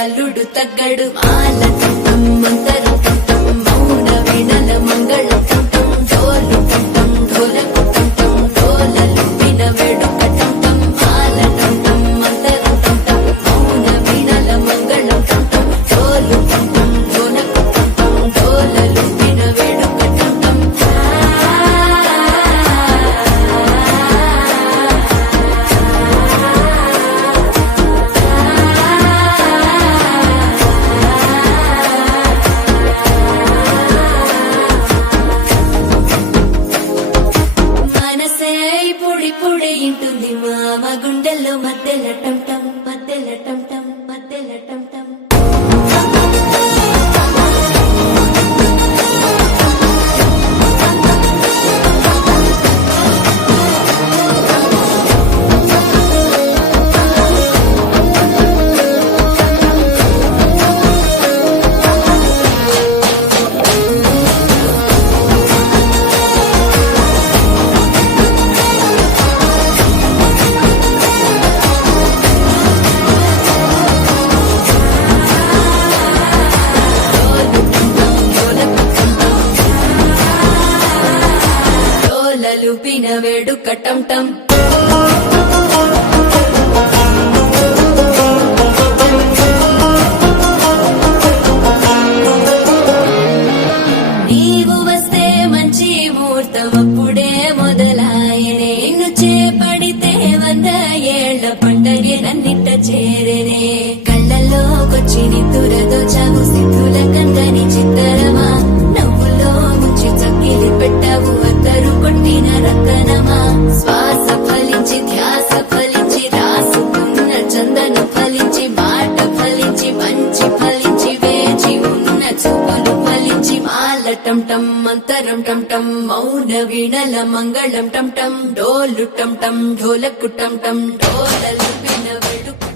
అల్లుడు తగ్గడు మాలటం మంతరం టం మౌన వినల మంగళం టం డోలు టం ఢోలకు టం డోలలు విన వేడుక టం మాలటం మంతరం టం మౌన వినల మంగళం టం డోలు టం ఢోలకు టం డోలలు విన వేడుక టం పొడి ఇంటుంది మామ గుండెల్లో మధ్యల టం టం మధ్యల టం టం మధ్యల టం టం లుపిన వేడుక టం టం నీవు వస్తే మంచి ముహూర్తం అప్పుడే మొదలాయనే నిన్ను చేపడితే 100 ఏళ్ల పండగే నన్నిట్ట చేరేనే కళ్ళల్లోకొచ్చి నిద్దురదోచావు సిద్ధుల కందని చిత్తరమా నవ్వులో ముంచి చక్కిలి పెట్టావు అద్దరు కొట్టిన రతనమా శ్వాస ఫలించి ధ్యాస ఫలించి రాసుకున్న చందను ఫలించి మాట ఫలించి మంచి ఫలించి వేచి ఉన్న చూపులు ఫలించి మాలటం టం మంతరం టం టం మౌన వీణల మంగళం టం టం డోలు టం టం ఢోలకు టం టం డోలలు విన వేడుక